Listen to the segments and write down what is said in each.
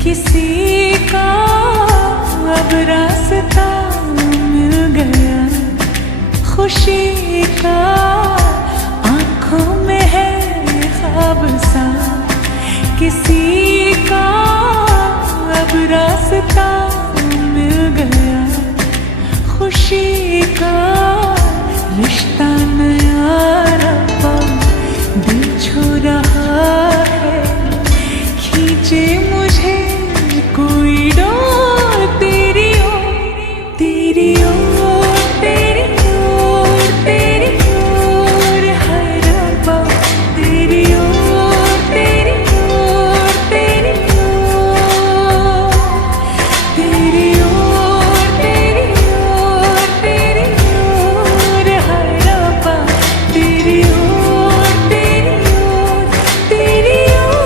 किसी का अब रास्ता मिल गया, खुशी का आँखों में है ख्वाब सा। किसी का अब रास्ता मिल गया, खुशी का रिश्ता नया रब्बा दिल छू रहा है। खींचे मुझे कोई डोर तेरी ओर, तेरी ओर, तेरी ओर, तेरी ओर है रब्बा। तेरी ओर, तेरी ओर, तेरी ओर, तेरी ओर, तेरी ओर, तेरी ओर है रब्बा। तेरी ओर, तेरी ओर, तेरी ओर।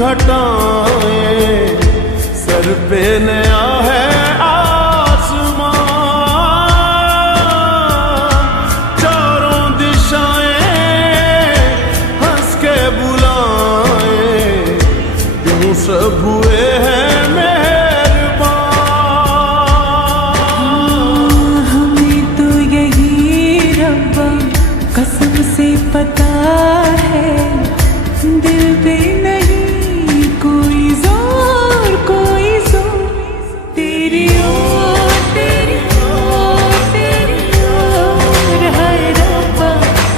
घटाएं सर पे नया है आसमां, चारों दिशाएं हंस के बुलाएं, यूं सब हुए हैं मेहरबान। हमें तो यही रब्बा कसम से पता है, दिल पे नहीं कोई जोर, कोई जोर। तेरी ओर, तेरी ओर, तेरी ओर है रब्बा।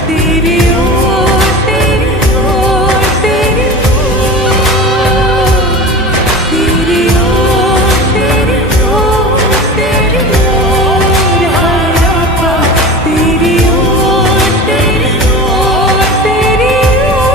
तेरी ओर, तेरी ओर, तेरी ओर, तेरी ओर, तेरी ओर, तेरी ओर है रब्बा। तेरी ओर, तेरी ओर, तेरी ओर।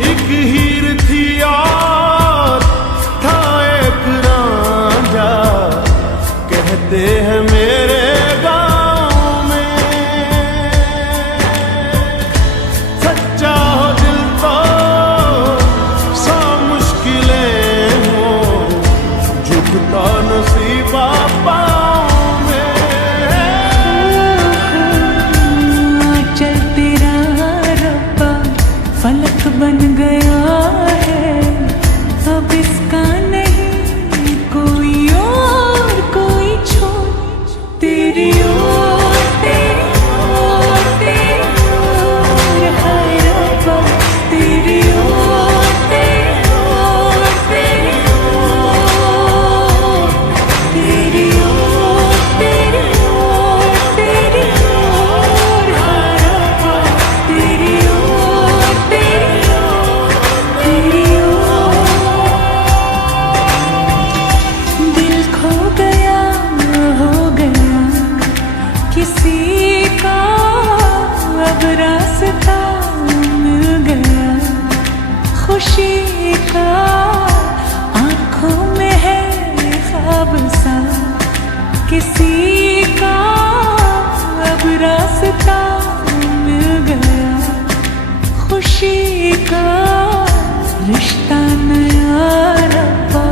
एक हीर थी और था एक रांझा, कहते हैं मेरे गाँव में। सच्चा हो दिल तो सौ मुश्किलें हो, झुकता नसीबा पाँव में। चल तेरा रब्बा फलक बन गया है, अब इसका नहीं कोई और कोई छोर। तेरी ओर, तेरी ओर, तेरी ओर है रब्बा। तेरी ओर, तेरी ओर, तेरी ओर, तेरी ओर, तेरी ओर, तेरी ओर है रब्बा। तेरी ओर, तेरी ओर, तेरी ओर। दिल खो गया, हो गया किसी का अब रास्ता मिल गया, खुशी का आंखों में है ख्वाब सा किसी का अब रास्ता मिल गया खुशी का रिश्ता नया रब्बा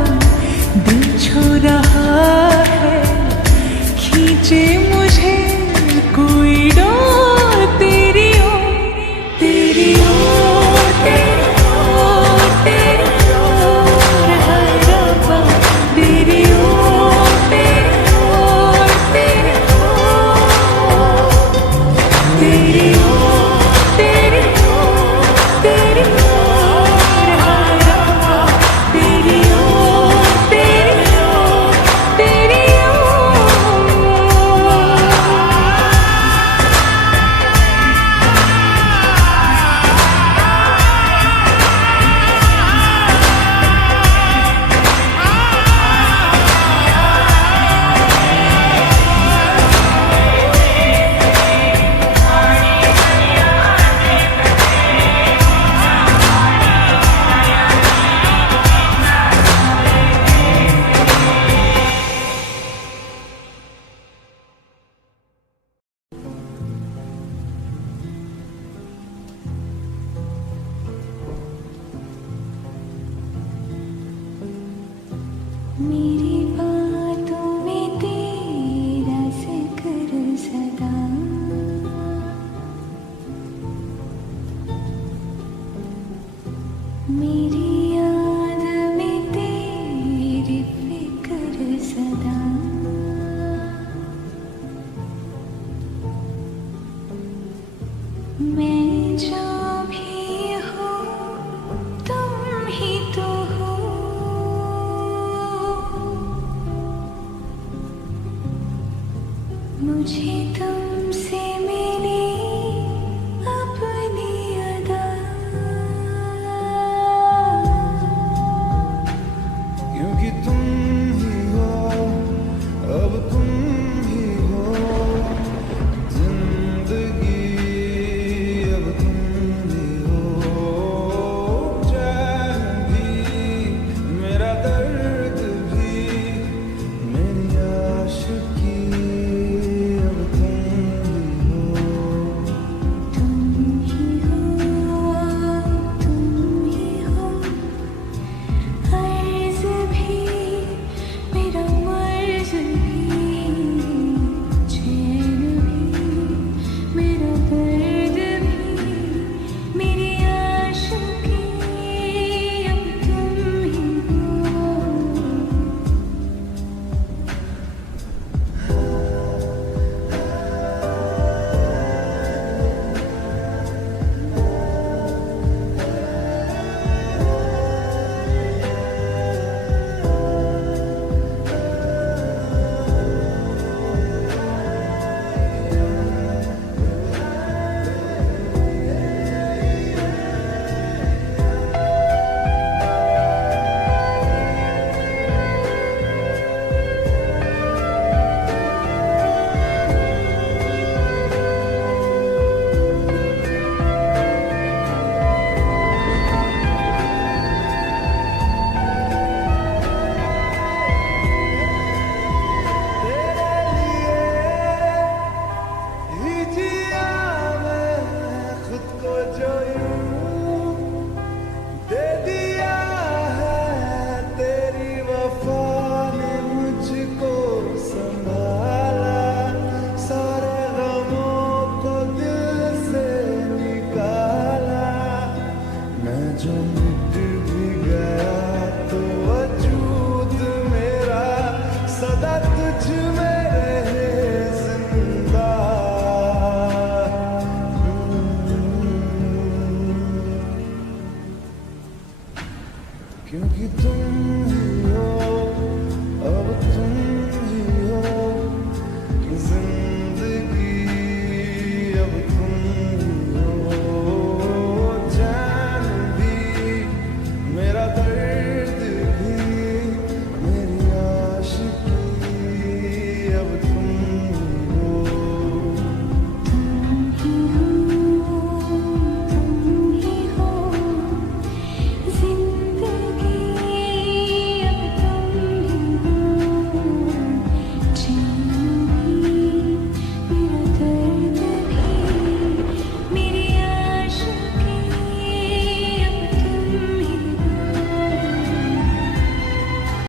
दिल छू रहा है खींचे मुझे कोई डोर तेरी ओर तेरी ओर तेरी ओर तेरी ओर है रब्बा तेरी ओर तेरी ओर तेरी ओर तेरी ओर तेरी ओर तेरी ओर है रब्बा तेरी ओर तेरी ओर तेरी ओर मेरी बातों में तेरा जिक्र सदा मेरी याद में तेरी फिक्र सदा मैं जो भी हूँ तुम ही तो हो मुझे तुमसे